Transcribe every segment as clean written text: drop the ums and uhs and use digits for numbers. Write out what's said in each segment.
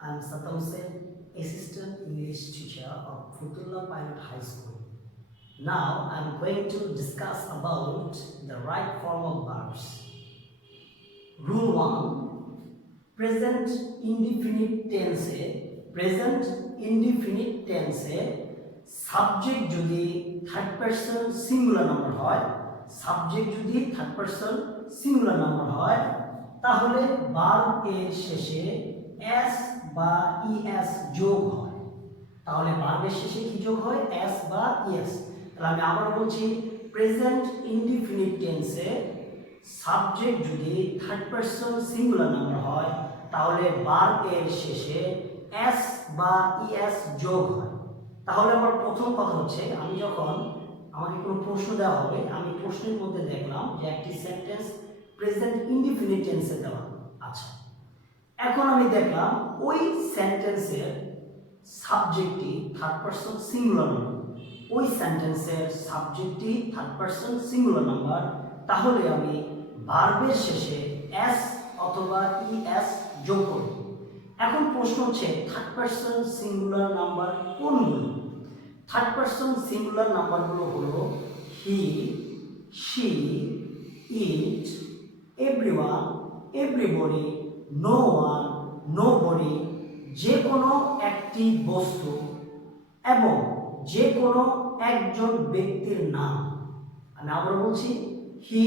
I'm Satam Sen, Assistant English Teacher of Futullah Pilot High School. Now I'm going to discuss about the right form of verbs. Rule 1. Present indefinite tense subject যদি third person singular number হয়, subject যদি third person singular number হয়, তাহলে verb এর শেষে s বা es যোগ হয়। তাহলে verb এর শেষে কি যোগ হয়? s বা es। তাহলে আমি আবার বলছি, প্রেজেন্ট ইনডিফিনিট টেন্সে সাবজেক্ট যদি থার্ড পারসন সিঙ্গুলার নাম্বার হয়, তাহলে verb এর শেষে s বা es যোগ হয়। তাহলে আমার প্রথম কথা হচ্ছে, আমি যখন আমাকে কোনো প্রশ্ন দেওয়া হবে, আমি প্রশ্নের মধ্যে দেখলাম যে একটি সেন্টেন্স প্রেজেন্ট ইনডিফিনিট টেন্সে দেওয়া। আচ্ছা, এখন আমি দেখলাম ওই সেন্টেন্সের সাবজেক্টটি থার্ড পারসন সিঙ্গুলার নাম্বার, ওই সেন্টেন্সের সাবজেক্টটি থার্ড পারসন সিঙ্গুলার নাম্বার, তাহলে আমি ভার্বের শেষে s অথবা es যোগ করব। এখন প্রশ্ন হচ্ছে, থার্ড পারসন সিঙ্গুলার নাম্বার কোনগুলো? থার্ড পারসন সিঙ্গুলার নাম্বারগুলো হলো he, she, it, everyone, everybody, no one, nobody, যে কোনো একটি বস্তু এবং যে কোনো একজন ব্যক্তির নাম। আমি আবার বলছি, he,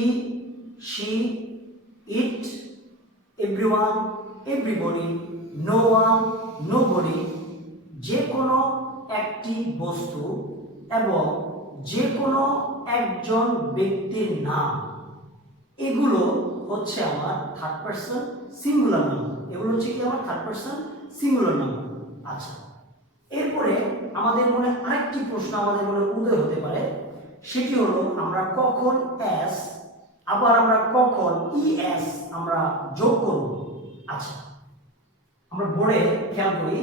she, it, everyone, everybody, no one, nobody, যে কোনো একটি বস্তু এবং যে কোনো একজন ব্যক্তির নাম। এগুলো হচ্ছে আমার থার্ড পারসন সিঙ্গুলার নাম্বার। এগুলো হচ্ছে কি আমার থার্ড পারসন সিঙ্গুলার নাম্বার। আচ্ছা, এরপরে আমাদের মনে আরেকটি প্রশ্ন আমাদের মনে উদয় হতে পারে, সেটি হলো আমরা কখন s আবার আমরা কখন es আমরা যোগ করব। আচ্ছা, আমরা বোর্ডে খেয়াল করি,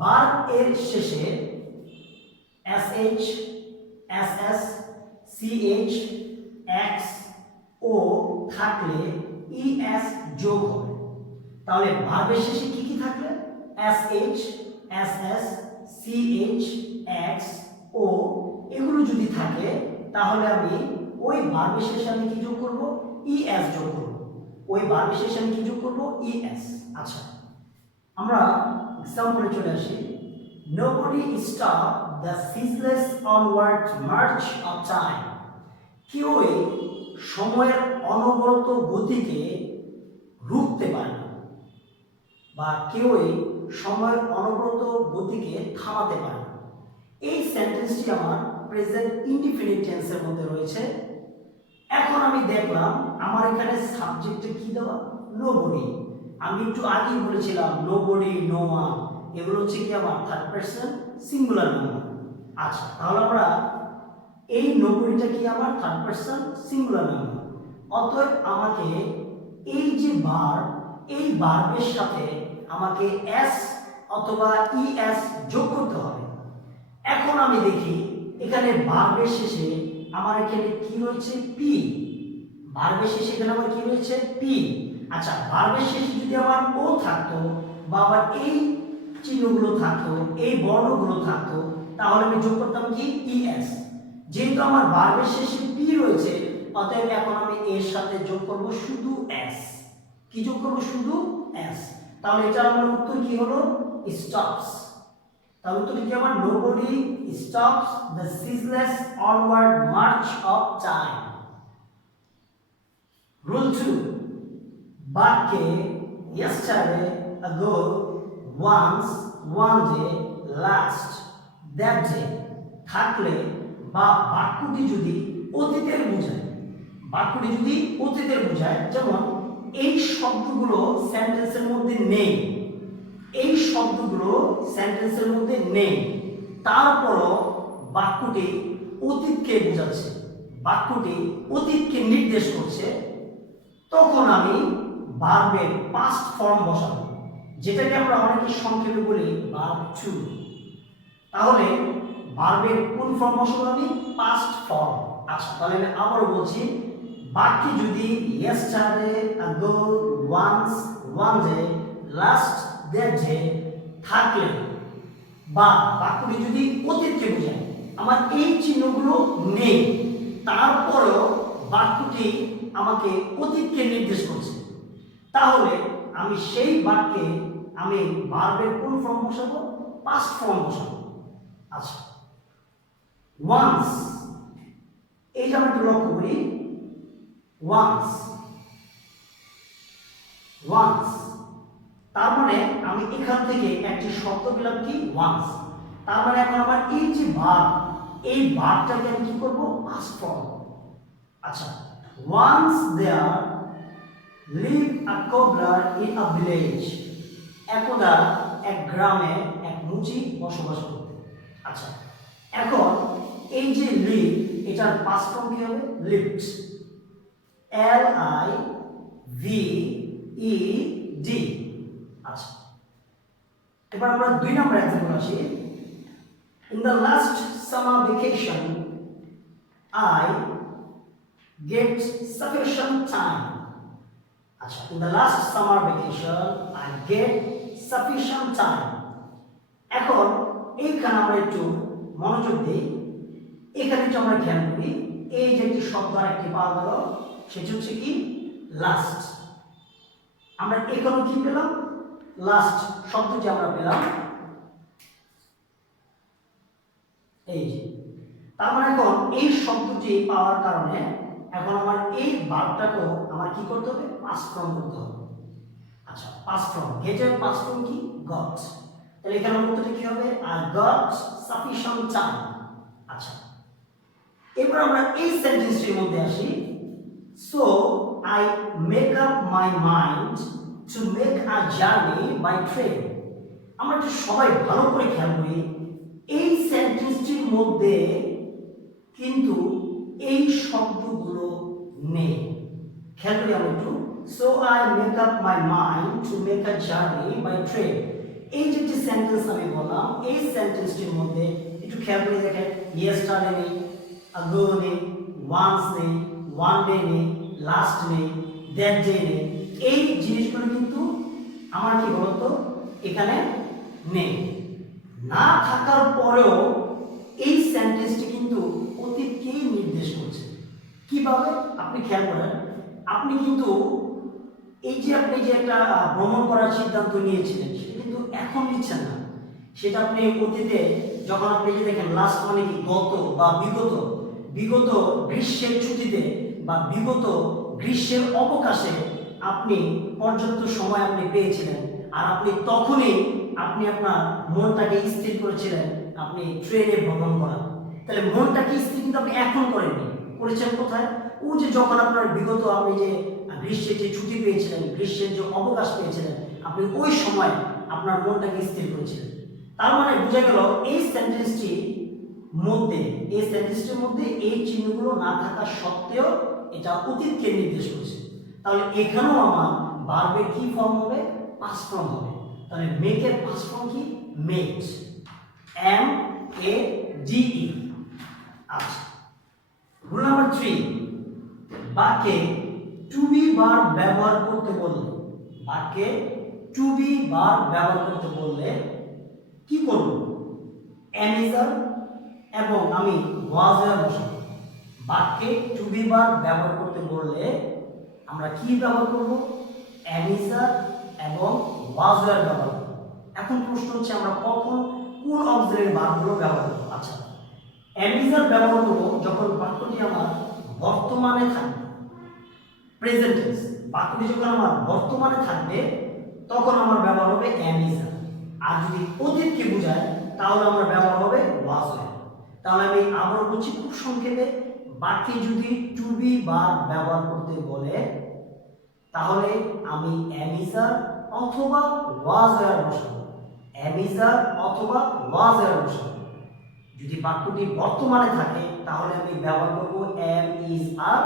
ভার্ব এর শেষে sh, ss, ch, x, ও থাকলে es যোগ হবে। তাহলে ভার্বের শেষে কি কি থাকলে? sh, ss, ch, x, ও এগুলো যদি থাকে, তাহলে আমি ওই ভার্বের শেষে আমি কি যোগ করব? es যোগ করব। ওই ভার্বের শেষে আমি কি যোগ করব? es। আচ্ছা, আমরা এক্সাম্পলে চলে আসি। Nobody stopped the ceaseless onward march of time. কেউই সময়ের অনবরত গতিকে রুখতে পারে না, বা কেউই সময়ের অনবরত গতিকে থামাতে পারে না। এই সেন্টেন্সটি আমার প্রেজেন্ট ইনডিফিনিট টেন্সের মধ্যে রয়েছে। এখন আমি দেখলাম আমার এখানে সাবজেক্টে কি দেওয়া? নোবডি। আমি একটু আগেই বলেছিলাম নোবডি, নো ওয়ান, এগুলো হচ্ছে কি আমার থার্ড পারসন সিঙ্গুলার নাম্বার। আচ্ছা, তাহলে আমরা এই নোবডিটা কি আমার থার্ড পারসন সিঙ্গুলার নাম্বার। অতএব আমাকে এই যে ভার্ব, এই ভার্বের সাথে আমাকে s অথবা es যোগ করতে হবে। এখন আমি দেখি এখানে ভার্বের শেষে আমার এখানে কি রয়েছে? পি। ভার্বের শেষে এখানে আমার কি রয়েছে? পি। আচ্ছা, ভার্বের শেষে যদি আমার ও থাকতো বা আবার এই চিহ্নগুলো থাকতো, এই বর্ণগুলো থাকতো, তাহলে আমি যোগ করতাম কি? es। যেহেতু আমার ভার্বের শেষে পি রয়েছে, অতএব এখন আমি এর সাথে যোগ করব শুধু s। কি যোগ করব? শুধু s। তাহলে এটা আমার উত্তর কি হলো? স্টপস। তাহলে উত্তর কি আমার? Nobody stops the ceaseless onward march of time. Rule 2. বাক্যে yesterday, ago, once, one day, last, that day থাকলে বা বাক্যটি যদি অতীতের বোঝায়, বাক্যটি যদি অতীতের বোঝায়, যেমন এই শব্দগুলো সেন্টেন্সের মধ্যে নেই, এই শব্দগুলো সেন্টেন্সের মধ্যে নেই, তারপরও বাক্যটি অতীতকে বোঝাচ্ছে, বাক্যটি অতীতকে নির্দেশ করছে, তখন আমি ভার্বের পাস্ট ফর্ম বসাবো, যেটাকে আমরা অনেকে সংক্ষেপে বলি ভার্ব টু। তাহলে ভার্বের কোন ফর্ম বসাবো আমি? Past form. আচ্ছা, তাহলে আমি আবারও বলছি, বাক্যে যদি yesterday, ago, once, one day, last, that day থাকলে বা বাক্যটি যদি অতীতকে বোঝায়, আমার এই চিহ্নগুলো নেই, তারপরেও বাক্যটি আমাকে অতীতকে নির্দেশ করছে, তাহলে আমি সেই বাক্যে আমি ভার্বের কোন ফর্ম বসাবো? পাস্ট ফর্ম বসাবো। আচ্ছা, ওয়ান্স, এই যে আমরা একটু লক্ষ্য করি, ওয়ান্স ওয়ান্স, তার মানে আমি এখান থেকে একটি শব্দ পেলাম কি? ওয়ান্স। তার মানে এখন আমার এই যে ভার্ব, এই ভার্বটাকে আমি কি করব? Past form. আচ্ছা, once there live a cobbler in a village, একদা এক গ্রামে এক মুচি বসবাস করত। আচ্ছা, এখন এই যে লিভ, এটার পাস্ট ফর্ম কি হবে? Lived, LIVED। আচ্ছা, এবার আমরা 2 নম্বর एग्जांपल আসি। In the last summer vacation I get sufficient time. আচ্ছা, in the last summer vacation I get sufficient time. এখন এইখানে আমরা একটু মনোযোগ দিই, এখানে একটু আমরা খেয়াল করি, এই যে একটি শব্দ আর একটি পাওয়া গেল, সেটা হচ্ছে কি? লাস্ট। আমরা এখানে কি পেলাম? লাস্ট শব্দটি আমরা পেলাম, এই যে। তার মানে এখন এই শব্দটি পাওয়ার কারণে এখন আমার এই ভার্বটাকেও আমার কি করতে হবে? পাস্ট ফর্ম করতে হবে। আচ্ছা, পাস্ট ফর্ম, গেটের পাস্ট ফর্ম কি? গট। তাহলে এখানে উত্তরটা কি হবে? I got sufficient time. আচ্ছা, এবার আমরা এই সেন্টেন্সটির মধ্যে আসি। So I make up my mind to make a journey by train. আমরা একটু সবাই ভালো করে খেয়াল করি, এই সেন্টেন্সটির মধ্যে কিন্তু এই শব্দগুলো নেই। খেয়াল করি আমরা একটু, so I make up my mind to make a journey by train, এই যে একটি সেন্টেন্স আমি বললাম, এই সেন্টেন্সটির মধ্যে একটু খেয়াল করে দেখেন, ইয়েস্টারডে নেই, আগো নেই, ওয়ান্স নেই, ওয়ান ডে নেই, লাস্ট নেই, দ্যাট ডে নেই। এই জিনিসগুলো কিন্তু আমার কি বলতো এখানে নেই। না থাকার পরেও এই সেন্টেন্সটি কিন্তু অতীতকেই নির্দেশ করছে। কিভাবে? আপনি খেয়াল করেন, আপনি কিন্তু এই যে আপনি যে একটা ভ্রমণ করার সিদ্ধান্ত নিয়েছিলেন, সেটা কিন্তু এখন নিচ্ছেন না, সেটা আপনি অতীতে যখন আপনি যে দেখেন, লাস্ট মানে কি? গত বা বিগত, বিগত গ্রীষ্মের ছুটিতে বা বিগত গ্রীষ্মের অবকাশে আপনি পর্যাপ্ত সময় আপনি পেয়েছিলেন, আর আপনি তখনই আপনি আপনার মনটাকে স্থির করেছিলেন আপনি ট্রেনে ভ্রমণ করার। তাহলে মনটাকে স্থির কিন্তু আপনি এখন করেননি, করেছেন কোথায়? ও যে যখন আপনার বিগত আপনি যে গ্রীষ্মের যে ছুটি পেয়েছিলেন, গ্রীষ্মের যে অবকাশ পেয়েছিলেন, আপনি ওই সময় আপনার মনটাকে স্থির করেছিলেন। তার মানে বোঝা গেল এই সেন্টেন্সটির মধ্যে, এই সেন্টেন্সটির মধ্যে এই চিহ্নগুলো না থাকা সত্ত্বেও এটা অতীতকে নির্দেশ করছে। তাহলে এখানেও আমার ভার্বের কি ফর্ম হবে? পাস্ট ফর্ম হবে। তাহলে মেকের পাস্ট ফর্ম কি? Made, MADE। আচ্ছা, রুল নাম্বার 3, বাক্যে টু বি ভার্ব ব্যবহার করতে বললে, বাক্যে টু বি ভার্ব ব্যবহার করতে বললে কি করব? অ্যামিজার এবং আমি ওয়াজ এর বসাবো। বাক্যে টু বি ভার্ব ব্যবহার করতে বললে আমরা কি ব্যবহার করব? অ্যামিজার এবং ওয়াজ এর ব্যবহার করব। এখন প্রশ্ন হচ্ছে আমরা কখন কোন অক্সিলারি ভার্বগুলো ব্যবহার করব? আচ্ছা, অ্যামিজার ব্যবহার করব যখন বাক্যটি আমার বর্তমানে থাকবে, প্রেজেন্ট টেন্স। বাক্যটি যখন আমার বর্তমানে থাকবে তখন আমার ব্যবহার হবে অ্যামিজার। আর যদি অতীতকে বোঝায় তাহলে আমার ব্যবহার হবে ওয়াজ এর। তাহলে আমি আবার বলছি খুব সংক্ষেপে, বাক্যে যদি টু বি ভার্ব ব্যবহার করতে বলে তাহলে আমি অ্যামিজার অথবা ওয়াজ এর বসাবো, অ্যামিজার অথবা ওয়াজ এর বসাবো। যদি বাক্যটি বর্তমানে থাকে তাহলে আমি ব্যবহার করব এম, ইজ, আর।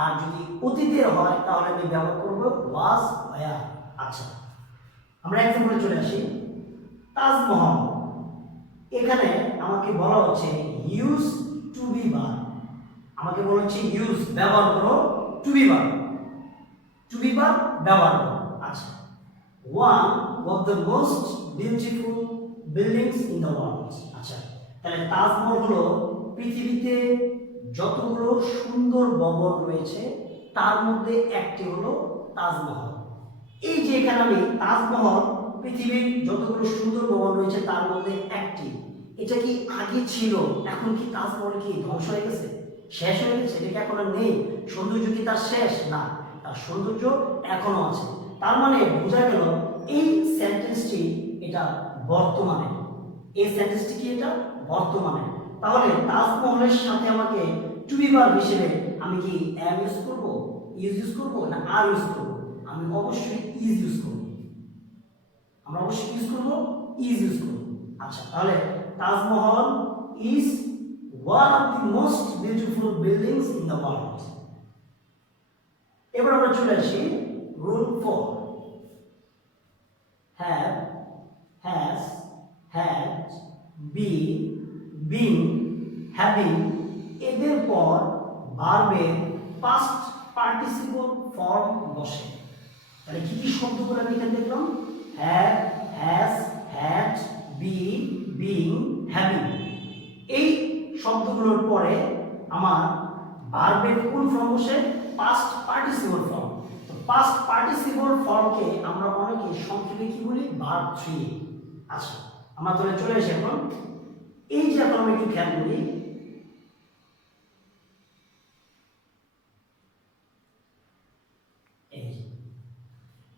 আর যদি অতীতের হয় তাহলে আমি ব্যবহার করব ওয়াজ, ওয়্যার। আচ্ছা, আমরা এক্সাম্পলে চলে আসি। তাজমহল, এখানে আমাকে বলা হচ্ছে ইউজ টু বি ভার্ব, আমাকে বলা হচ্ছে ইউজ ব্যবহার করো to be verb, to be verb ব্যবহার করো। আচ্ছা, one of the most beautiful buildings in the world. আচ্ছা, তাহলে তাজমহল হলো পৃথিবীতে যতগুলো সুন্দর ভবন রয়েছে তার মধ্যে একটি হলো তাজমহল। এই যে এখানে আমি তাজমহল পৃথিবীর যতগুলো সুন্দর ভবন রয়েছে তার মধ্যে একটি, এটা কি আগে ছিল? এখন কি তাজমহল কি ধ্বংস হয়ে গেছে, শেষ হয়ে গেছে? এটা কি এখন আর নেই? সৌন্দর্য কি তার শেষ? না, তার সৌন্দর্য এখনো আছে। তার মানে বোঝা গেল এই সেন্টেন্সটি এটা বর্তমানে, এই সেন্টেন্সটি কি এটা বর্তমানে। তাহলে তাজমহলের সাথে আমাকে টু বি ভার্ব হিসেবে আমি কি am ইউজ করব, ইউজ করব না আর ইউজ করব? আমি অবশ্যই ইজ ইউজ করব। আমরা অবশ্যই ইউজ করব, ইজ ইউজ করব। আচ্ছা, তাহলে Taj Mahal is one of the most beautiful buildings in the world. এবার আমরা চলে আসি rule 4। have, has, had, be, been, having এদের পর ভার্বের পাস্ট পার্টিসিপল ফর্ম বসে। তাহলে কি কি শব্দগুলো আমি এখানে দেখলাম? have, has, had, be, being, having। এই শব্দগুলোর পরে আমার ভার্বের কোন ফর্ম বসে? Past participle form. তো পাস্ট পার্টিসিপল ফর্মকে আমরা অনেকে সংক্ষেপে কি বলি? ভার্ব 3। আচ্ছা, আমরা তাহলে চলে আসি এখন এই যে এখন আমরা একটু খেয়াল করি,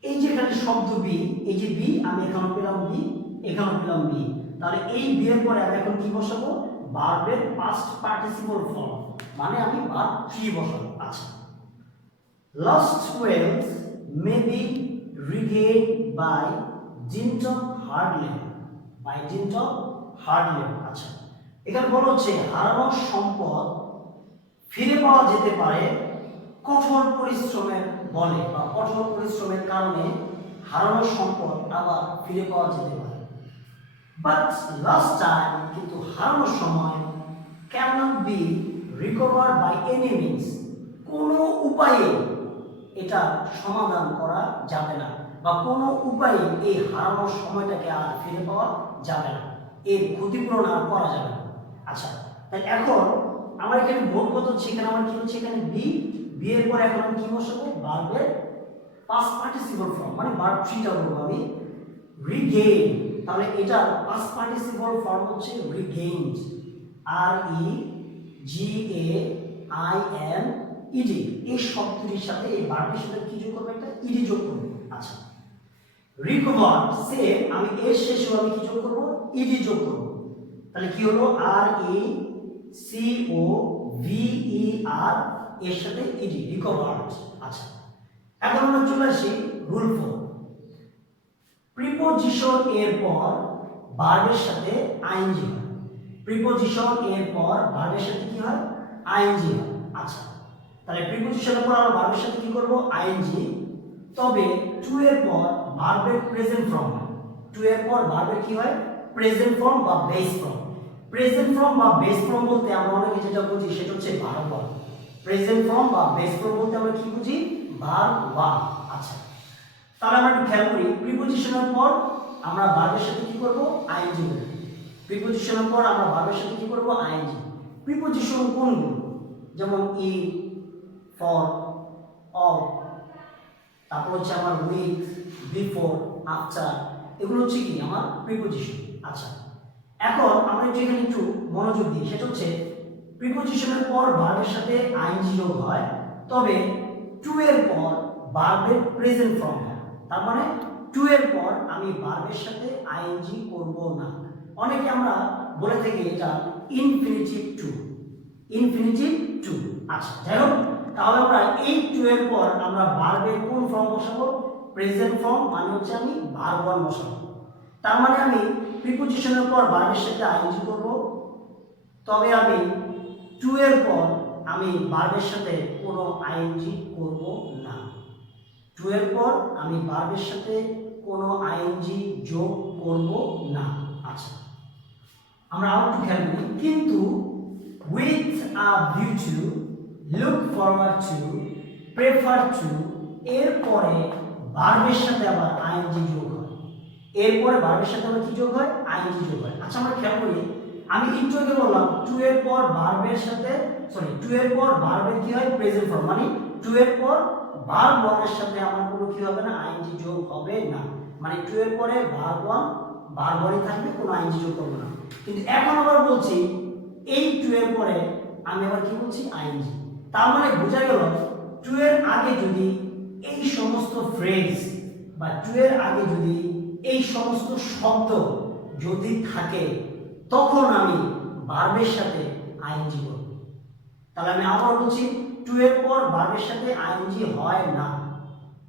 এই যে এখানে শব্দ বি, এই যে বি আমি এখানে পেলাম বি, এখানে পেলাম বি, তাহলে এই বি এর পরে আমি এখন কি বসাবো? ভার্বের পাস্ট পার্টিসিপল ফর্ম, মানে আমি ভার্ব 3 বসাবো। আচ্ছা, lost wealth may be regained by dint of hard labor, by dint of hard labor। আচ্ছা, এখানে বলা হচ্ছে হারানো সম্পদ ফিরে পাওয়া যেতে পারে কঠোর পরিশ্রমের বলে, বা কঠোর পরিশ্রমের কারণে হারানো সম্পদ আবার ফিরে পাওয়া যেতে পারে। বাট লাস্ট টাইম, কিন্তু হারানোর সময় cannot be recover by any means, কোনো উপায়ে এটা সমাধান করা যাবে না, বা কোনো উপায়ে এই হারানোর সময়টাকে আর ফিরে পাওয়া যাবে না, এর ক্ষতিপূরণ আর করা যাবে না। আচ্ছা, তাই এখন আমার এখানে মোট কত হচ্ছে? এখানে আমার কি হচ্ছে? এখানে বি, বি এর পরে এখন আমি কি বসাবো? ভার্বের পাস্ট পার্টিসিপল ফর্ম, মানে ভার্ব 3টা বলবো আমি রিগেইন। তাহলে এটা পাস্ট পার্টিসিপল ফর্ম হচ্ছে রিগেইনড, আর ই জি এ আই এন ইডি। এই শব্দটির সাথে এই ভার্বের সাথে কি যোগ করব? একটা ইডি যোগ করব। আচ্ছা, রিকভার সে আমি এর শেষে আমি কি যোগ করব? ইডি যোগ করব। তাহলে কি হলো? আর ই সি ও ভি ই আর এর সাথে ইডি, রিকভার্ড। আচ্ছা, এখন আমরা চলে আসি রুল 4। প্রিপোজিশন এর পর ভার্বের সাথে আইএনজি হয়। প্রিপোজিশন এর পর ভার্বের সাথে কি হয়? আইএনজি হয়। আচ্ছা, তাহলে প্রিপোজিশনের পর আমরা ভার্বের সাথে কি করব? আইএনজি। তবে টু এর পর ভার্বের প্রেজেন্ট ফর্ম হয়। টু এর পর ভার্বের কি হয়? প্রেজেন্ট ফর্ম বা বেস ফর্ম। প্রেজেন্ট ফর্ম বা বেস ফর্ম বলতে আমরা অনেকে যেটা বুঝি সেটা হচ্ছে ভার্ব ওয়ান। প্রেজেন্ট ফর্ম বা বেস ফর্ম বলতে আমরা কি বুঝি? Verb one. আচ্ছা, তাহলে আমরা একটু খেয়াল করি, প্রিপোজিশনের পর আমরা ভার্বের সাথে কি করব? আইএনজি করব। প্রিপোজিশনের পর আমরা ভার্বের সাথে কি করব? আইএনজি। প্রিপোজিশন কোনগুলো? যেমন ই, ফর, অফ, তারপর হচ্ছে আমার উইথ, বিফোর, আফটার, এগুলো হচ্ছে কি আমার প্রিপোজিশন। আচ্ছা, এখন আমরা যেখানে একটু মনোযোগ দিই সেটা হচ্ছে প্রিপোজিশনের পর ভার্বের সাথে আইএনজি যোগ হয়, তবে টু এর পর ভার্বের প্রেজেন্ট ফর্ম হয়। তার মানে টু এর পর আমি ভার্বের সাথে আইএনজি করব না। অনেকে আমরা বলে থাকি এটা ইনফিনিটিভ টু, ইনফিনিটিভ টু। আচ্ছা, যাই হোক, তাহলে আমরা এই টু এর পর আমরা ভার্বের কোন ফর্ম বসাবো? প্রেজেন্ট ফর্ম, মানে হচ্ছে আমি ভার্ব ওয়ান বসাবো। তার মানে আমি প্রিপোজিশনের পর ভার্বের সাথে আইএনজি করব, তবে আমি টু এর পর আমি ভার্বের সাথে কোনো আইএনজি করব না। টু এর পর আমি ভার্বের সাথে কোনো আইএনজি যোগ করব না। আচ্ছা, আমরা আরেকটু খেয়াল করি, কিন্তু with a view to, look forward to, prefer to এর পরে ভার্বের সাথে আবার আইএনজি যোগ হয়। এরপরে ভার্বের সাথে আমার কি যোগ হয়, আইএনজি যোগ হয়। আচ্ছা আমরা খেয়াল করি, আমি একটু আগে বললাম টু এর পর ভার্বের সাথে টু এর পর ভার্বের কি হয়, প্রেজেন্ট ফর্ম, মানে টু এর পর ভার্ব ওয়ানের সাথে আমার কোনো কি হবে না, আইএনজি যোগ হবে না। মানে টু এর পরে ভার্ব ওয়ান ভার্ব ওয়ানই থাকবে, কোনো আইএনজি যোগ করব না। কিন্তু এখন আবার বলছি এই টু এর পরে আমি আবার কি বলছি, আইএনজি। তার মানে বোঝা গেল টু এর আগে যদি এই সমস্ত ফ্রেজ বা টু এর আগে যদি এই সমস্ত শব্দ যদি থাকে তখন আমি ভার্বের সাথে আইএনজি করব। তাহলে আমি আবার বলছি টু এর পর ভার্বের সাথে আইএনজি হয় না,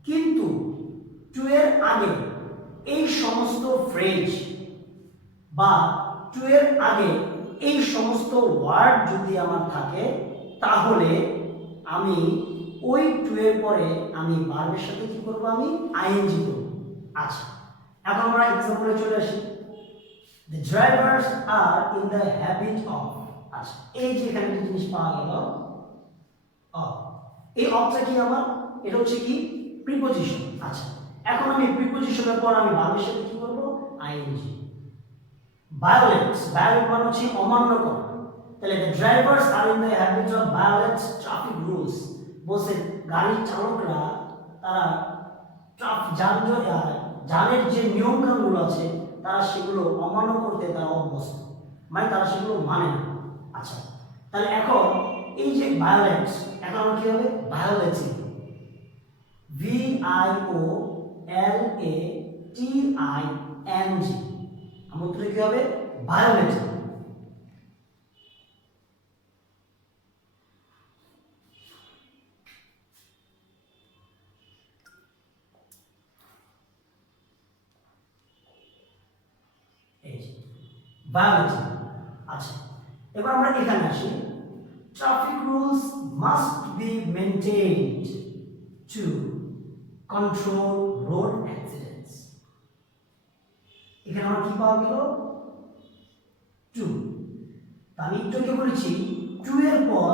কিন্তু টু এর আগে এই সমস্ত ফ্রেজ বা টু এর আগে এই সমস্ত ওয়ার্ড যদি আমার থাকে তাহলে আমি ওই টু এর পরে আমি ভার্বের সাথে কি করব, আমি আইএনজি করব। আচ্ছা এখন আমরা एग्जांपले চলে আসি। The drivers are in the habit of, আচ্ছা এই যে এখানে একটা জিনিস পাওয়া গেল অফ, এই অফটা কি আমার, এটা হচ্ছে কি প্রিপজিশন। আচ্ছা এখন আমি প্রিপজিশনের পর আমি ভার্বের সাথে কি করব, আইএনজি। ভায়োলেন্স, ভায়োলেন্ট মানে হচ্ছে অমান্য করা। তাহলে the drivers are in the habit of violate traffic rules, বলছে গাড়ির চালকরা তারা যানের যে নিয়ম কানুনগুলো আছে তারা সেগুলো অমান্য করতে তারা অভ্যস্ত, মানে তারা সেগুলো মানে না। আচ্ছা তাহলে এখন এই যে ভায়োলেন্স, এখন আমরা কি হবে, ভায়োলেটিং, VIOLATING, আমার উত্তরে কি হবে, ভায়োলেটিং। ভায়োলেটিং। আচ্ছা এবার আমরা এখানে আসি, traffic rules must be maintained to control road accidents. এখানে আমরা কি পাওয়া গেল, টু। আমি একটু আগে বলেছি টু এর পর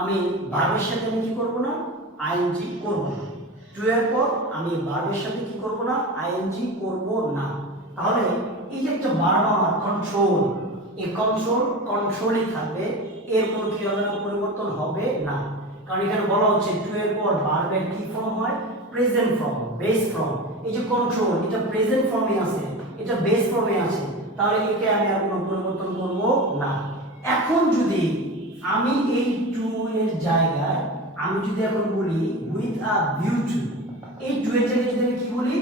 আমি ভার্বের সাথে আমি কি করব না, আইএনজি করব না। টু এর পর আমি ভার্বের সাথে কি করব না, আইএনজি করব না। তাহলে এই যে একটা ভার্ব আমার কন্ট্রোল, এই কন্ট্রোলই থাকবে, এর কোনো কি হবে না, পরিবর্তন হবে না। কারণ এখানে বলা হচ্ছে টু এর পর ভার্বের কি ফর্ম হয়, প্রেজেন্ট ফর্ম, বেস ফর্ম। এই যে কন্ট্রোল, এটা প্রেজেন্ট ফর্মে আছে, এটা বেস ফর্মে আছে, তাহলে একে আমি আর কোনো পরিবর্তন করব না। এখন যদি আমি এই টু এর জায়গায় আমি যদি এখন বলি উইথ আ ভিউ টু, এই টু এর জায়গায় যদি আমি কি বলি,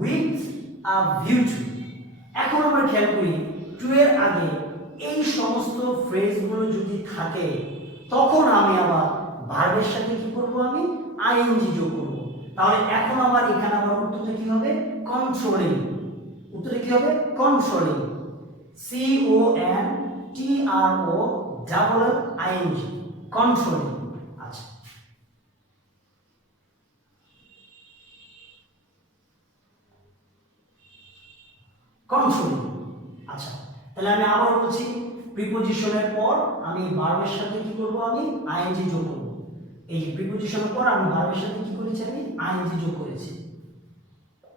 উইথ আ ভিউ টু। এখন আমরা খেয়াল করি টু এর আগে এই সমস্ত ফ্রেজগুলো যদি থাকে তখন আমি আবার ভার্বের সাথে কি করব, আমি আইএনজি যোগ করব। তাহলে এখন আমার এখানে আমার উত্তরটা কি হবে, কন্ট্রোলিং। উত্তরে কি হবে, কন্ট্রোলিং, CONTROLLING, কন্ট্রোলিং। আচ্ছা কন্ট্রোলিং। আচ্ছা তাহলে আমি আবার বলছি প্রিপজিশনের পর আমি ভার্বের সাথে কি করব, আমি আইএনজি যোগ করব। এই যে প্রিপজিশনের পর আমি ভার্বের সাথে কি করেছি, আমি আইএনজি যোগ করেছি।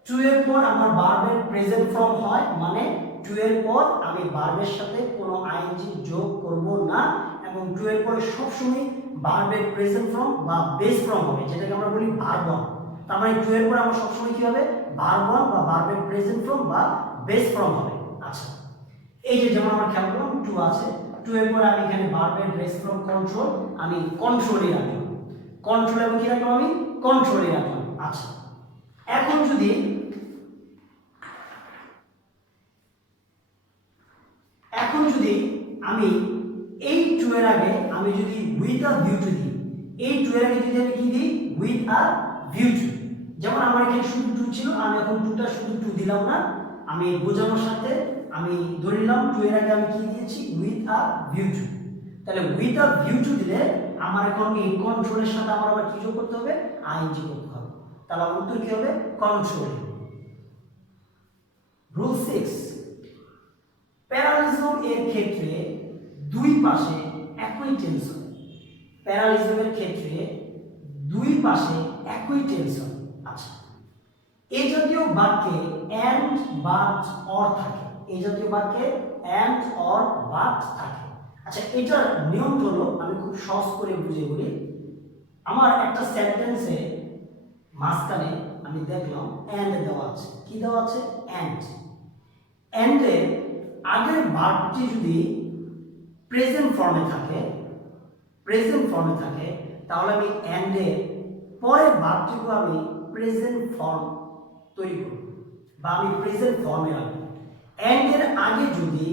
টু এর পর আমার ভার্বের প্রেজেন্ট ফর্ম হয়, মানে টু এর পর আমি ভার্বের সাথে কোনো আইএনজি যোগ করব না, এবং টু এর পরে সবসময় ভার্বের প্রেজেন্ট ফর্ম বা বেস ফর্ম হবে, যেটাকে আমরা বলি ভার্ব ওয়ান। তার মানে টু এর পরে আমার সবসময় কি হবে, ভার্ব ওয়ান বা ভার্বের প্রেজেন্ট ফর্ম বা বেস ফর্ম হবে। আচ্ছা এই যে যেমন আমরা খেয়াল করলাম টু আছে, টু এর পরে আমি এখানে ভার্বের বেস ফর্ম কন্ট্রোল, আমি কন্ট্রোলই রাখলাম, কন্ট্রোল এবং কি রাখলাম, আমি কন্ট্রোলই রাখলাম। আচ্ছা এখন যদি আমি এই টু এর আগে আমি যদি উইথ আ ভিউ টু দিই, এই টু এর আগে যদি আমি কি দিই, উইথ আ ভিউ টু, যেমন আমার এখানে শুধু টু ছিল, আমি এখন টুটা শুধু টু দিলাম না, আমি বোঝানোর সাথে আমি ধরে নিলাম টু এর আগে আমি কি দিয়েছি, উইথ আ ভিউ টু। তাহলে উইথ আ ভিউ টু দিলে আমার এখন এই কন্ট্রোলের সাথে আমার আবার কি যোগ করতে হবে, আইএনজি করতে হবে। তাহলে আমার উত্তর কি হবে, কন্ট্রোল। রুল 6, প্যারালিজম এর ক্ষেত্রে দুই পাশে একই টেনশন। প্যারালিজমের ক্ষেত্রে দুই পাশে একই টেনশন। আচ্ছা এই জাতীয় বাক্যে and but or থাকে, এই জাতীয় বাক্যে and or but থাকে। আচ্ছা, এটার নিয়ম হলো, আমি খুব সহজ করে বুঝিয়ে বলি। আমার একটা সেন্টেন্সে মাঝখানে আমি দেখলাম and দেওয়া আছে। কি দেওয়া আছে? and এর আগের ভার্বটি যদি প্রেজেন্ট ফর্মে থাকে, তাহলে আমি and এর পরের ভার্বটিকে আমি প্রেজেন্ট ফর্ম তৈরি করব বা আমি প্রেজেন্ট ফর্মে রাখবো। and এর আগে যদি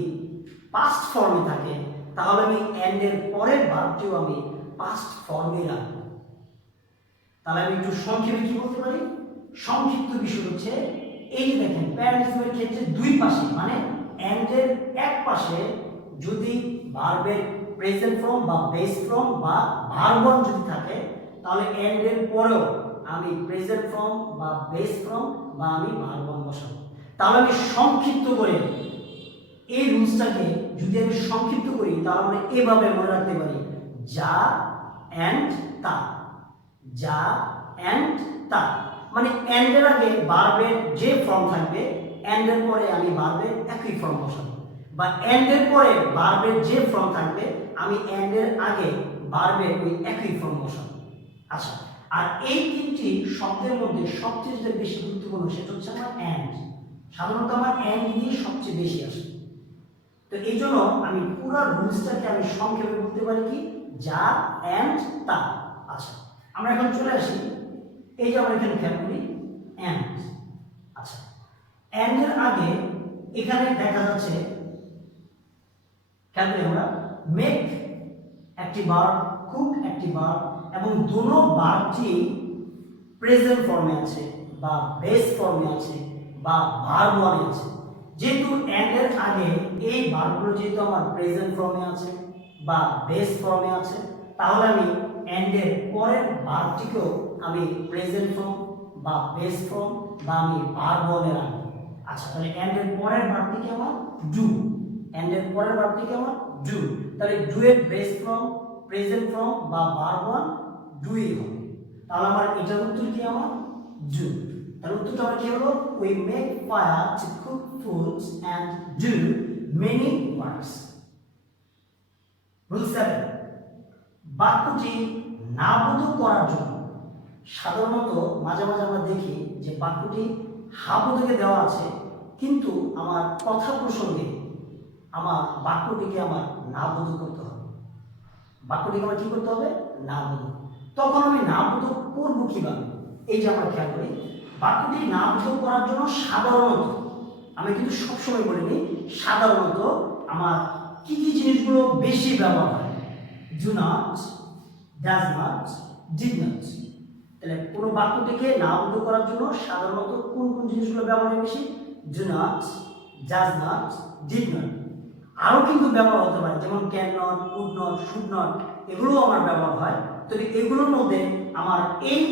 পাস্ট ফর্মে থাকে, তাহলে আমি and এর পরের ভার্বটিও আমি পাস্ট ফর্মে রাখবো। তাহলে আমি একটু সংক্ষেপে কি বলতে পারি? সংক্ষিপ্ত বিষয় হচ্ছে, এই যে দেখেন প্যারালিজমের ক্ষেত্রে দুই পাশে, মানে and এর এক পাশে যদি ভার্বের প্রেজেন্ট ফর্ম বা বেস ফর্ম বা ভার্ব যদি থাকে, তাহলে and এর পরেও আমি প্রেজেন্ট ফর্ম বা বেস ফর্ম বা আমি ভার্ব বসাবো। তাহলে আমি সংক্ষিপ্ত করে এই রুলসটাকে যদি আমি সংক্ষিপ্ত করি, তাহলে আমরা এভাবে মনে রাখতে পারি, যা and তা, যা and তা। মানে and এর আগে ভার্বের যে ফর্ম থাকবে, and এর পরে আমি ভার্বের একই ফর্ম বসাবো, বা and এর পরে ভার্বের যে ফর্ম থাকবে, আমি and এর আগে ভার্বের ওই একই ফর্ম বসাবো। আচ্ছা, আর এই তিনটি শব্দের মধ্যে সবচেয়ে যেটা বেশি গুরুত্বপূর্ণ সেটা হচ্ছে আমার and। সাধারণত আমার and দিয়ে সবচেয়ে বেশি আসে। তো এই জন্য আমি পুরো রুলসটাকে আমি সংক্ষেপে বলতে পারি কি, যা and তা। আচ্ছা, আমরা এখন চলে আসি, এই যে আমরা এখানে খেয়াল করি and। আচ্ছা, and এর আগে এখানে দেখা যাচ্ছে, খেয়াল করি আমরা, মেক একটি ভার্ব, কুক একটি ভার্ব, এবং দুটো ভার্বটি প্রেজেন্ট ফর্মে আছে বা বেস ফর্মে আছে বা ভার্ব ওয়ানে আছে। যেহেতু and এর আগে এই ভার্বগুলো যেহেতু আমার প্রেজেন্ট ফর্মে আছে বা বেস ফর্মে আছে, তাহলে আমি and এর পরের ভার্বটিকেও আমি প্রেজেন্ট ফর্ম বা বেস ফর্ম বা আমি ভার্ব ওয়ানে রাখবো। আচ্ছা, তাহলে and এর পরের ভার্বটিকে আমার ডু, and এর পরের ভার্বটিকে আমার ডু। তাহলে ডু এর বেস ফর্ম, প্রেজেন্ট ফর্ম বা ভার্ব ওয়ান ডুই হবে। তাহলে আমার এটার উত্তর কি? আমার ডু। তাহলে উত্তরটা আমার কি হলো? We make fire to cook foods and do many works. Rule 7, বাক্যটি নাবোধক করার জন্য সাধারণত মাঝে মাঝে আমরা দেখি যে বাক্যটি হাবোধকে দেওয়া আছে, কিন্তু আমার কথা প্রসঙ্গে আমার বাক্যটিকে আমার নাবোধক করতে হবে। বাক্যটিকে আমার কি করতে হবে? নাবোধক। তখন আমি নাবোধক করব কিভাবে? এই যে আমরা খেয়াল করি, বাক্যটি নাবোধক করার জন্য সাধারণত, আমি কিন্তু সবসময় বলিনি, সাধারণত আমার কি কি জিনিসগুলো বেশি ব্যবহার হয়? Do not, does not, did not. তাহলে কোনো বাক্যটিকে নাবোধক করার জন্য সাধারণত কোন কোন জিনিসগুলো ব্যবহার হয় বেশি? Do not, does not, did not. আরও কিন্তু ব্যবহার হতে পারে, যেমন can not, could not, should not, এগুলোও আমার ব্যবহার হয়। তবে এগুলোর মধ্যে আমার এই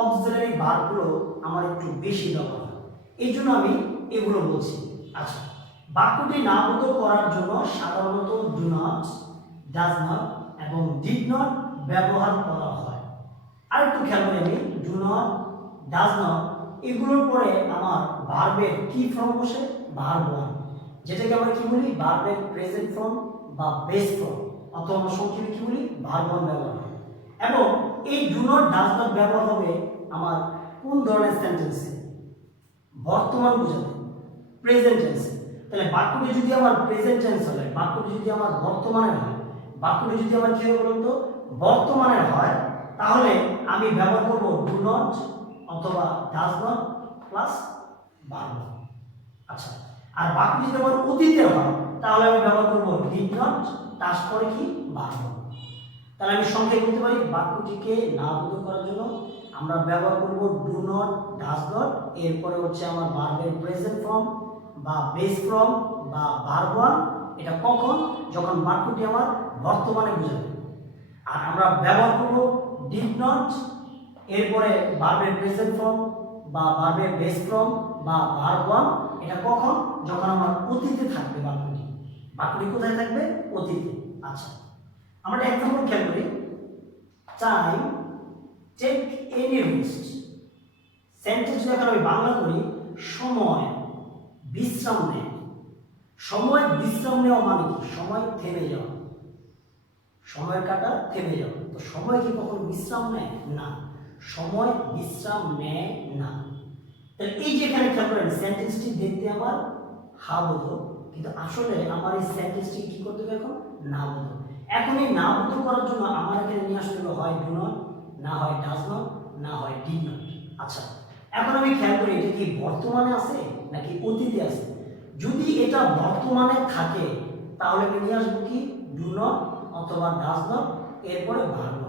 অক্সিলারি ভার্বগুলো আমার একটু বেশি ব্যবহার হয়, এই জন্য আমি এগুলো বলছি। আচ্ছা, বাক্যটি নাবোধক করার জন্য সাধারণত ডু নট, ডাজ নট এবং ডিড নট ব্যবহার করা হয়। আর একটু খেয়াল করি, আমি ডু নট, ডাজ নট এগুলোর পরে আমার ভার্বের কি ফর্ম বসে? ভার্ব ওয়ান, যেটাকে আমরা কি বলি? ভার্বের প্রেজেন্ট ফর্ম বা বেস ফর্ম, অথবা আমরা সংক্ষেপে কি বলি? ভার্ব ওয়ান ব্যবহার হয়। এবং এই ডু নট, ডাজ নট ব্যবহার হবে আমার কোন ধরনের সেন্টেন্সে? বর্তমান বোঝাতে, প্রেজেন্ট টেন্সে। তাহলে বাক্যটি যদি আমার প্রেজেন্ট টেন্স হয়, বাক্যটি যদি আমার বর্তমানের হয়, বাক্যটি যদি আমার কি হবে বলুন তো? বর্তমানের হয়, তাহলে আমি ব্যবহার করব ডু নট অথবা ডাজ নট প্লাস ভার্ব। আচ্ছা, আর বাক্যটি যদি আমার অতীতের হয়, তাহলে আমি ব্যবহার করব ডিড নট, তারপরে কি? ভার্ব। তাহলে আমি সংক্ষেপে বলতে পারি, বাক্যটিকে নাবোধক করার জন্য আমরা ব্যবহার করব ডু নট, ডাজ নট, এরপরে হচ্ছে আমার ভার্বের প্রেজেন্ট ফর্ম বা বেস ফর্ম বা ভার্ব ওয়ান। এটা কখন? যখন বাক্যটি আমার বর্তমানে বোঝাবে। আর আমরা ব্যবহার করব ডিড নট, এরপরে ভার্বের প্রেজেন্ট ফর্ম বা ভার্বের বেস ফর্ম বা ভার্ব ওয়ান। এটা কখন? যখন আমার অতীতে থাকবে বাক্যটি। বাক্যটি কোথায় থাকবে? অতীতে। আচ্ছা, আমরা এক্সাম্পল খেয়াল করি, time take any rest. Sentence যদি এখন আমি বাংলা করি, সময় বিশ্রাম নেয়। সময় বিশ্রাম নেওয়া মানে কি? সময় থেমে যাওয়া, সময়ের কাঁটা থেমে যাওয়া। তো সময় কি কখনো বিশ্রাম নেয়? না, সময় বিশ্রাম নেয় না। তাহলে এই যে এখানে খেয়াল করেন, সেন্টেন্সটি দেখতে আমার হা বোধক, কিন্তু আসলে আমার এই সেন্টেন্সটি কি করতে হবে এখন? না বোধক। এখন এই না বোধক করার জন্য আমার এখানে নিয়ে আসতে হবে হয় ডু নট, না হয় ডাজ নট, না হয় ডিড নট। আচ্ছা, এখন আমি খেয়াল করি এটা কি বর্তমানে আছে নাকি অতীতে আছে। যদি এটা বর্তমানে থাকে তাহলে আমি নিয়ে আসবো কি ডু নট অথবা ডাজ নট, এরপরে ভার্ব।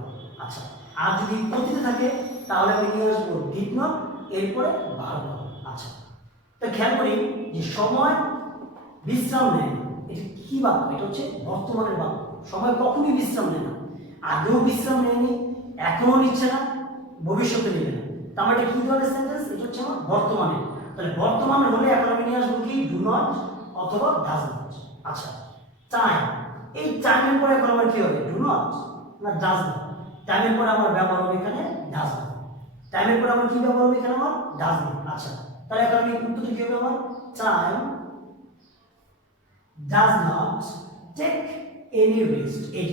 আচ্ছা, আর যদি অতীতে থাকে তাহলে আমি নিয়ে আসবো ডিড নট, এরপরে ভার্ব। আচ্ছা, তো খেয়াল করি যে সময় বিশ্রাম নেয়, এটা কি বাক্য? এটা হচ্ছে বর্তমানের বাক্য। সময় কখনই বিশ্রাম নেয় না, আগেও বিশ্রাম নেয়নি, এখনো নিচ্ছে না, ভবিষ্যতে নেবে না। তার মানে কি ধরনের সেন্টেন্স? এটা হচ্ছে আমার বর্তমানে। তাহলে বর্তমানে হলে এখন আমি নিয়ে আসবো কি ডু নট অথবা ডাজ নট। আচ্ছা, টাইম, এই টাইমের পরে এখন আমার কি হবে? ডু নট না ডাজ নট? টাইমের পরে আমার ব্যবহার হবে এখানে ডাজ নট। টাইমের পরে আমার কি ব্যবহার হবে এখানে? আমার ডাজ নট। আচ্ছা, তাহলে এখন আমি উত্তরটা কি হবে? আমার time does not take any rest. এই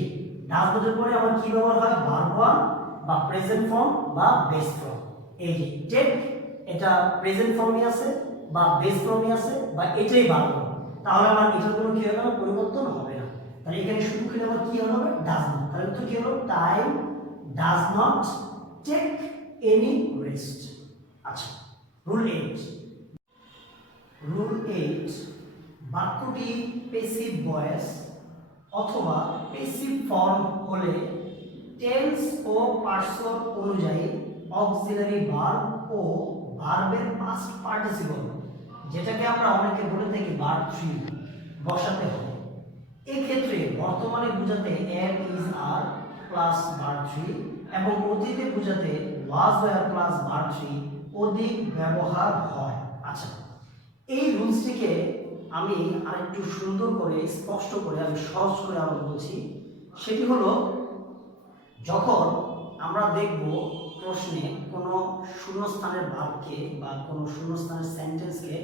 ডাজ নটের পরে আমার কি ব্যবহার হয়? ভার্ব ওয়ান বা প্রেজেন্ট ফর্ম বা বেস ফর্ম। এই যে টেক, এটা প্রেজেন্ট ফর্মে আছে বা বেস ফর্মে আছে বা এটাই ভার্ব। তাহলে আমার এটার কোনো কি হবে না? পরিবর্তন হবে না। তাহলে এখানে শুধু কি আমার কি হবে? Does not. তাহলে তো কি হলো? Time does not take any rest. আচ্ছা, রুল 8। রুল 8, বাক্যটি পেসিভ ভয়েস অথবা পেসিভ ফর্ম হলে টেন্স ও পার্সন অনুযায়ী অক্সিলারি ভার্ব ও ভার্বের পাস্ট পার্টিসিপল, যেটাকে আমরা অনেকে বলে থাকি ভার্ব 3, বসাতে হবে। এক্ষেত্রে বর্তমানে বোঝাতে am is are plus verb 3 এবং অতীতে বোঝাতে ওয়াজ ওয়্যার প্লাস ভার্ব 3 অধিক ব্যবহার হয়। আচ্ছা, এই রুলসটিকে আমি আরেকটু সুন্দর করে স্পষ্ট করে আমি সহজ করে আবার বলছি। সেটি হলো, যখন আমরা দেখব প্রশ্নে কোনো শূন্যস্থানের ভার্বকে বা কোনো শূন্যস্থানের সেন্টেন্সকে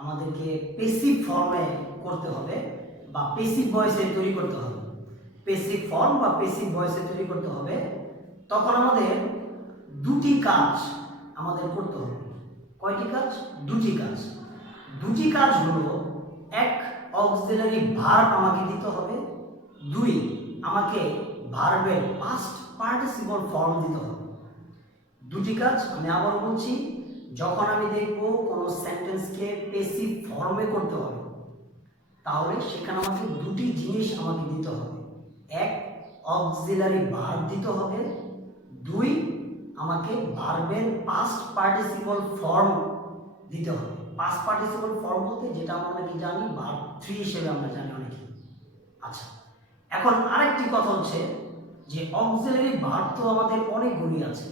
আমাদেরকে পেসিভ ফর্মে করতে হবে বা পেসিভ ভয়েসে তৈরি করতে হবে, পেসিভ ফর্ম বা পেসিভ ভয়েসে তৈরি করতে হবে, তখন আমাদের দুটি কাজ আমাদের করতে হবে। কয়টি কাজ? দুটি কাজ। দুটি কাজ হলো, এক, অক্সিলারি ভার্ব আমাকে দিতে হবে, দুই, আমাকে ভার্বের পাস্ট পার্টিসিপল ফর্ম দিতে হবে। দুটি কাজ আমি আবার বলছি, যখন আমি দেখব কোনো সেন্টেন্সকে পেসিভ ফর্মে করতে হবে তাহলে সেখানে আমাকে দুটি জিনিস আমাকে দিতে হবে। এক, অক্সিলারি ভার্ব দিতে হবে, দুই, আমাকে ভার্বের পাস্ট পার্টিসিপল ফর্ম দিতে হবে। পাস্ট পার্টিসিপল ফর্ম বলতে যেটা আমরা অনেকে জানি ভার্ব 3 হিসেবে আমরা জানি অনেকে। আচ্ছা, এখন আরেকটি কথা হচ্ছে যে অক্সিলারি ভার্ব তো আমাদের অনেকগুলি আছে,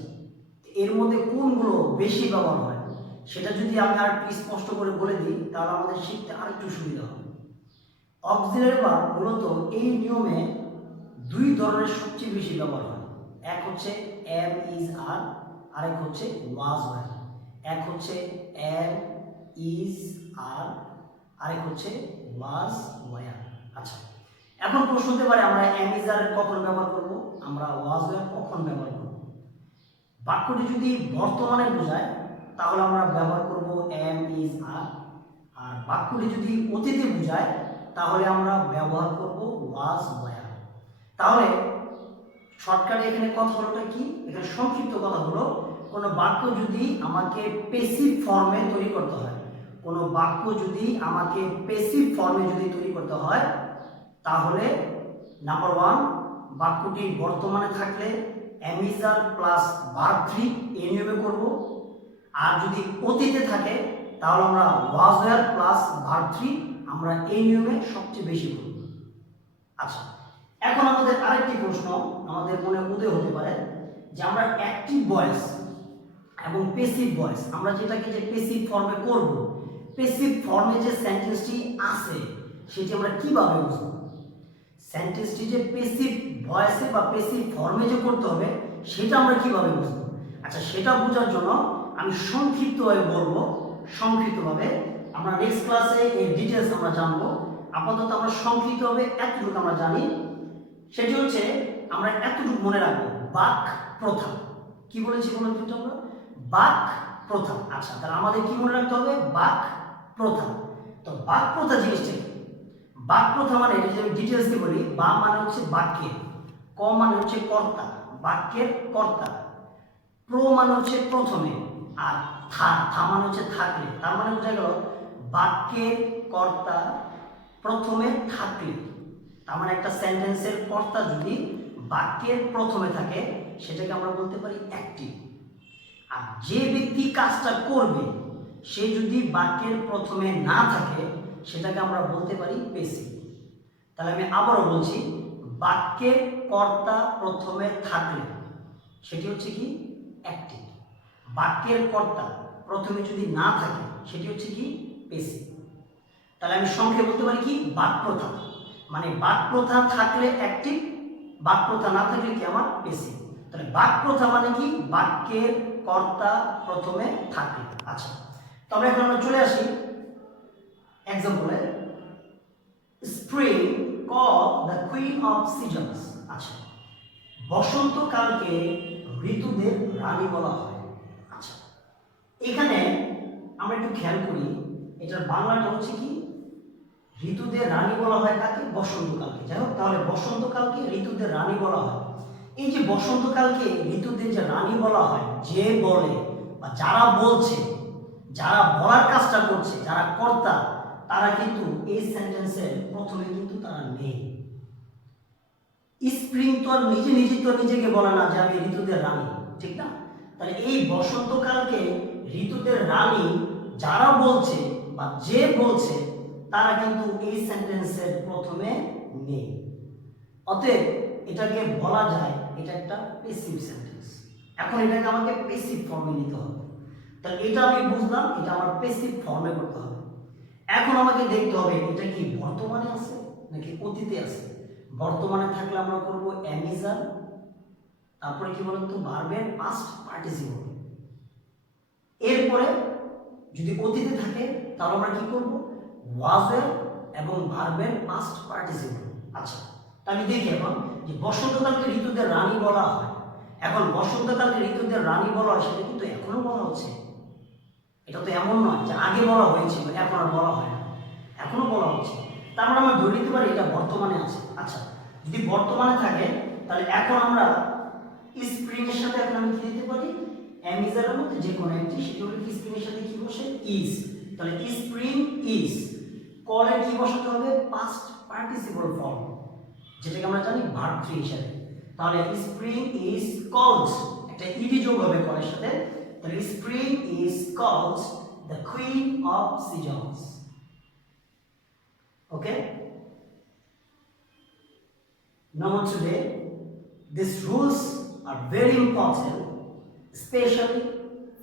এর মধ্যে কোনগুলো বেশি ব্যবহার হয় সেটা যদি আমি আর একটু স্পষ্ট করে বলে দিই তাহলে আমাদের শিখতে আরেকটু সুবিধা হবে। অক্সিলারি ভার্ব মূলত এই নিয়মে দুই ধরনের সবচেয়ে বেশি ব্যবহার হয়। এক হচ্ছে এম ইজ আর, আরেক হচ্ছে ওয়াজ ওয়্যার। এক হচ্ছে এম ইজ আর, আরেক হচ্ছে ওয়াজ ওয়্যার। আচ্ছা, এখন প্রশ্ন হতে পারে আমরা এম ইজ আর কখন ব্যবহার করব, আমরা ওয়াজ ওয়্যার কখন ব্যবহার করব। বাক্যটি যদি বর্তমানে বোঝায় তাহলে আমরা ব্যবহার করব এম ইজ আর, আর বাক্যটি যদি অতীতে বোঝায় তাহলে আমরা ব্যবহার করব ওয়াজ ওয়্যার। তাহলে শর্টকাটে এখানে কথা হলোটা কি? এখানে সংক্ষিপ্ত কথা হলো, কোনো বাক্য যদি আমাকে পেসিভ ফর্মে তৈরি করতে হয়, কোনো বাক্য যদি আমাকে পেসিভ ফর্মে যদি তৈরি করতে হয় তাহলে নাম্বার 1, বাক্যটি বর্তমানে থাকলে am is are plus verb 3 এই নিয়মে করব। আর যদি অতীতে থাকে তাহলে আমরা ওয়াজ ওয়্যার প্লাস ভার্ব 3 আমরা এই নিয়মে সবচেয়ে বেশি করব। আচ্ছা, এখন আমাদের আরেকটি প্রশ্ন আমাদের মনে উদয় হতে পারে যে আমরা অ্যাক্টিভ ভয়েস এবং পেসিভ ভয়েস, আমরা যেটাকে যে পেসিভ ফর্মে করব, পেসিভ ফর্মে যে সেন্টেন্সটি আছে সেটি আমরা কিভাবে বুঝব? সেন্টেন্সটি যে পেসিভ ভয়েসে বা পেসিভ ফর্মে যে করতে হবে সেটা আমরা কিভাবে বুঝব? আচ্ছা, সেটা বোঝার জন্য আমি সংক্ষিপ্তভাবে বলবো, সংক্ষিপ্তভাবে। আমরা নেক্সট ক্লাসে এর ডিটেলস আমরা জানবো। আপাতত আমরা সংক্ষিপ্তভাবে এতটুকু আমরা জানি, সেটি হচ্ছে আমরা এতটুকু মনে রাখবো, বাক প্রথা। কি বলেছি বলুন কিন্তু আমরা? বাক প্রথা। আচ্ছা, তাহলে আমাদের কি মনে রাখতে হবে? বাক প্রথা। তো বাক প্রথা জিনিসটা কি? বাক প্রথা মানে এটা যদি ডিটেলস দিয়ে বলি, বা মানে হচ্ছে বাক্যের, ক মানে হচ্ছে কর্তা, বাক্যের কর্তা, প্র মানে হচ্ছে প্রথমে, আর থা, থা মানে হচ্ছে থাকলে। তার মানে বোঝা গেল বাক্যের কর্তা প্রথমে থাকলে। তার মানে একটা সেন্টেন্সের কর্তা যদি বাক্যের প্রথমে থাকে সেটাকে আমরা বলতে পারি অ্যাক্টিভ। আর যে ব্যক্তি কাজটা করবে সে যদি বাক্যের প্রথমে না থাকে সেটাকে আমরা বলতে পারি প্যাসিভ। তাহলে আমি আবারও বলছি, বাক্যের কর্তা প্রথমে থাকলে সেটি হচ্ছে কি? অ্যাক্টিভ। বাক্যের কর্তা প্রথমে যদি না থাকে সেটি হচ্ছে কি? প্যাসিভ। তাহলে আমি সংক্ষেপে বলতে পারি কি? বাক প্রথা মানে বাক প্রথা থাকলে অ্যাক্টিভ, বাক প্রথা না থাকলে কি আমার? প্যাসিভ। তাহলে বাক প্রথা মানে কি? বাক্যের কর্তা প্রথমে থাকে। আচ্ছা, তবে এখন আমরা চলে আসি এক্সাম্পলে। Spring call the queen of seasons. আচ্ছা, বসন্তকালকে ঋতুদের রানী বলা হয়। আচ্ছা, এখানে আমরা একটু খেয়াল করি, এটার বাংলাটা হচ্ছে কি? ঋতুদের রানী বলা হয় কাকে? বসন্তকালকে। যাই হোক, তাহলে বসন্তকালকে ঋতুদের রানী বলা হয়। এই যে বসন্তকালকে ঋতুদের যে রানী বলা হয়, যে বলে বা যারা বলছে, যারা বলার কাজটা করছে, যারা কর্তা, তারা কিন্তু এই সেন্টেন্সের প্রথমে কিন্তু তারা নেই। স্প্রিং তো আর নিজে নিজে তো নিজেকে বলে না যে আমি ঋতুদের রানী, ঠিক না? তাহলে এই বসন্তকালকে ঋতুদের রানী যারা বলছে বা যে বলছে তারা কিন্তু এই সেন্টেন্সের প্রথমে নেই। অতএব এটাকে বলা যায় এটা একটা প্যাসিভ সেন্টেন্স। এখন এটাকে আমাকে প্যাসিভ ফর্মে নিতে হবে। তাহলে এটা আমি বুঝলাম, এটা আমার প্যাসিভ ফর্মে করতে হবে। এখন আমাকে দেখতে হবে এটা কি বর্তমানে আছে নাকি অতীতে আছে। বর্তমানে থাকলে আমরা করব অ্যামিজার, তারপরে কি বলুন তো? ভার্বের পাস্ট পার্টিসিপল। এরপরে যদি অতীতে থাকে তাহলে আমরা কি করব? ওয়াজের এবং ভার্বের পাস্ট পার্টিসিপল। আচ্ছা, তাহলে দেখি এখন যে বসন্তকালকে ঋতুদের রানী বলা হয়। এখন বসন্তকালকে ঋতুদের রানী বলা হয়, সেটা কিন্তু এখনো বলা হচ্ছে। এটা তো এমন নয় যে আগে বলা হয়েছিল এখন আর বলা হয় না, এখনো বলা হচ্ছে। তার মানে আমরা ধরে নিতে পারি এটা বর্তমানে আছে। আচ্ছা, যদি বর্তমানে থাকে তাহলে এখন আমরা স্প্রিং এর সাথে এখন আমি কি দিতে পারি? অ্যামিজারের মধ্যে যে কোনো একটি, সেটা হলো কি স্প্রিং এর সাথে কি বসে? ইজ। তাহলে স্প্রিং ইজ। কলে কি বসাতে হবে? পাস্ট পার্টিসিপল ফর্ম, যেটাকে আমরা জানি ভার্ব 3 হিসেবে। তাহলে স্প্রিং ইজ কলড, একটা ইডি যোগ হবে কলের সাথে। তাহলে spring is called the queen of seasons. Okay, now today these rules are very important, especially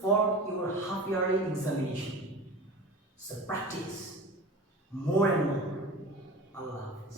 for your half yearly examination. So practice more and more. Allah Hafiz.